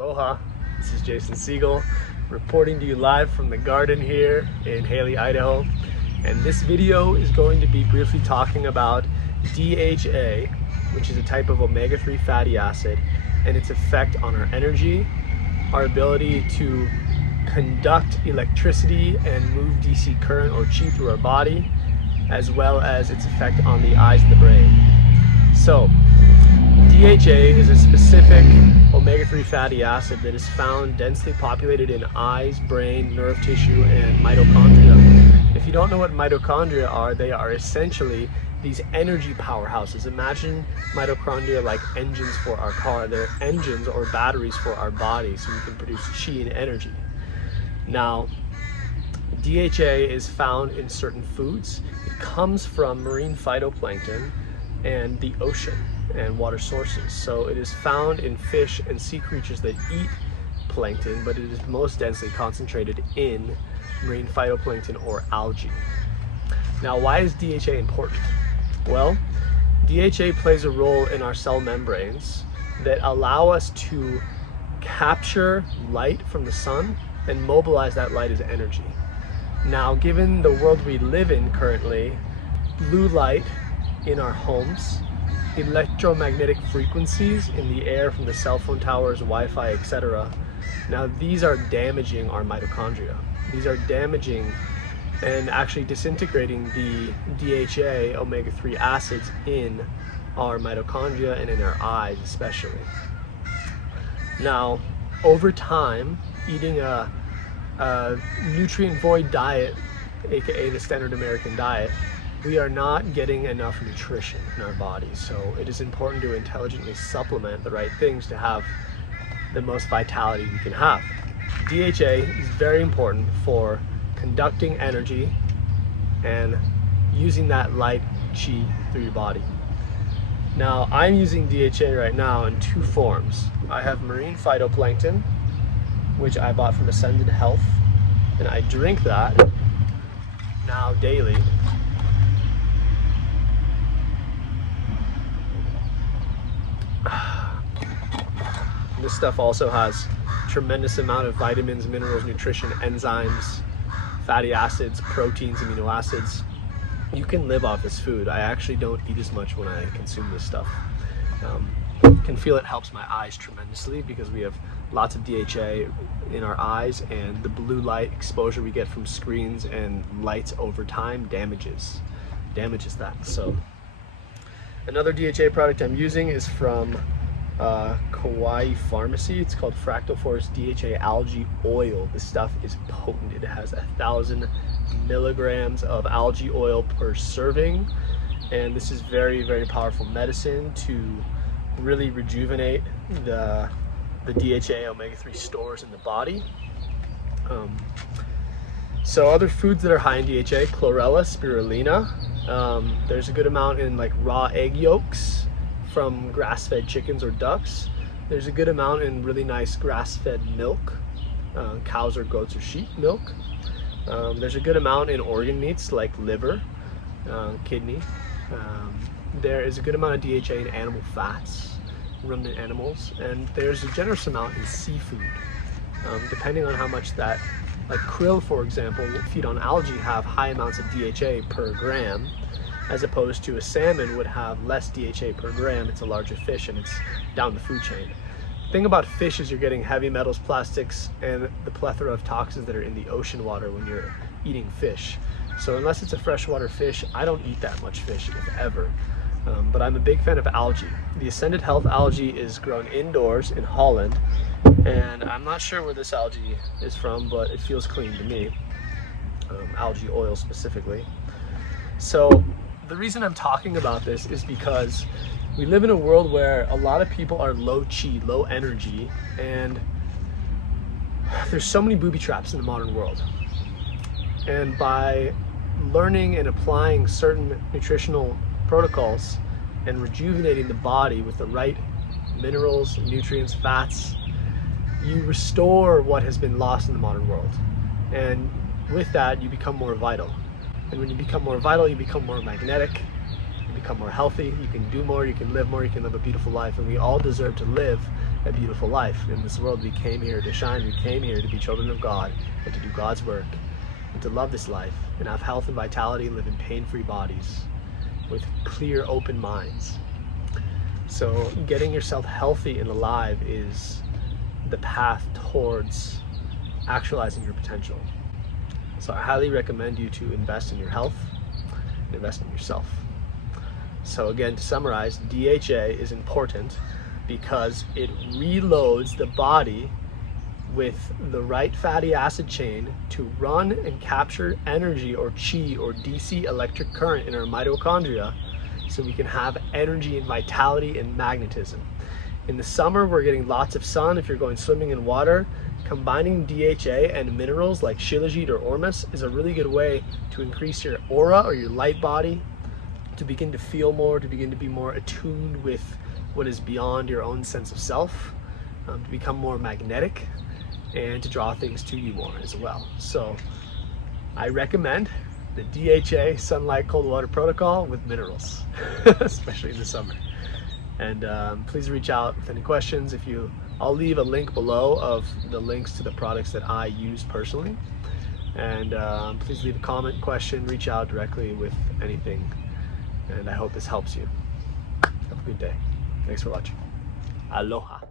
Aloha, this is Jason Siegel reporting to you live from the garden here in Haley, Idaho. And this video is going to be briefly talking about DHA, which is a type of omega-3 fatty acid, and its effect on our energy, our ability to conduct electricity and move DC current or chi through our body, as well as its effect on the eyes and the brain. So, DHA is a specific omega-3 fatty acid that is found densely populated in eyes, brain, nerve tissue, and mitochondria. If you don't know what mitochondria are, they are essentially these energy powerhouses. Imagine mitochondria like engines for our car. They're engines or batteries for our body, so we can produce chi and energy. Now, DHA is found in certain foods. It comes from marine phytoplankton and the ocean and water sources. So it is found in fish and sea creatures that eat plankton, but it is most densely concentrated in marine phytoplankton or algae. Now, why is DHA important? Well, DHA plays a role in our cell membranes that allow us to capture light from the sun and mobilize that light as energy. Now, given the world we live in currently, blue light in our homes, electromagnetic frequencies in the air from the cell phone towers, Wi-Fi, etc. Now, these are damaging our mitochondria. These are damaging and actually disintegrating the DHA omega-3 acids in our mitochondria and in our eyes especially. Now, over time, eating a nutrient void diet, aka the standard American diet, we are not getting enough nutrition in our bodies. So it is important to intelligently supplement the right things to have the most vitality we can have. DHA is very important for conducting energy and using that light chi through your body. Now, I'm using DHA right now in two forms. I have marine phytoplankton, which I bought from Ascended Health, and I drink that now daily. This stuff also has tremendous amount of vitamins, minerals, nutrition, enzymes, fatty acids, proteins, amino acids. You can live off this food. I actually don't eat as much when I consume this stuff. Can feel it helps my eyes tremendously because we have lots of DHA in our eyes, and the blue light exposure we get from screens and lights over time damages that. So another DHA product I'm using is from Kauai Pharmacy. It's called Fractal Force DHA Algae Oil. This stuff is potent. It has 1,000 milligrams of algae oil per serving, and this is very, very powerful medicine to really rejuvenate the DHA omega-3 stores in the body. So other foods that are high in DHA: chlorella, spirulina. There's a good amount in like raw egg yolks from grass-fed chickens or ducks. There's a good amount in really nice grass-fed milk, cows or goats or sheep milk. There's a good amount in organ meats like liver, kidney. There is a good amount of DHA in animal fats, ruminant animals, and there's a generous amount in seafood, depending on how much that, like krill, for example, feed on algae, have high amounts of DHA per gram, as opposed to a salmon would have less DHA per gram. It's a larger fish and it's down the food chain. The thing about fish is you're getting heavy metals, plastics, and the plethora of toxins that are in the ocean water when you're eating fish. So unless it's a freshwater fish, I don't eat that much fish, if ever. But I'm a big fan of algae. The Ascended Health algae is grown indoors in Holland, and I'm not sure where this algae is from, but it feels clean to me. Algae oil specifically. So the reason I'm talking about this is because we live in a world where a lot of people are low chi, low energy, and there's so many booby traps in the modern world. And by learning and applying certain nutritional protocols and rejuvenating the body with the right minerals, nutrients, fats, you restore what has been lost in the modern world. And with that, you become more vital. And when you become more vital, you become more magnetic, you become more healthy, you can do more, you can live a beautiful life, and we all deserve to live a beautiful life. In this world, we came here to shine, we came here to be children of God and to do God's work and to love this life and have health and vitality and live in pain-free bodies with clear, open minds. So getting yourself healthy and alive is the path towards actualizing your potential. So I highly recommend you to invest in your health and invest in yourself. So again, to summarize, DHA is important because it reloads the body with the right fatty acid chain to run and capture energy or chi or DC electric current in our mitochondria so we can have energy and vitality and magnetism. In the summer, we're getting lots of sun. If you're going swimming in water, combining DHA and minerals like shilajit or ormus is a really good way to increase your aura or your light body, to begin to feel more, to begin to be more attuned with what is beyond your own sense of self, to become more magnetic, and to draw things to you more as well. So I recommend the DHA Sunlight Cold Water Protocol with minerals, especially in the summer. And please reach out with any questions. I'll leave a link below of the links to the products that I use personally. And please leave a comment, question, reach out directly with anything. And I hope this helps you. Have a good day. Thanks for watching. Aloha.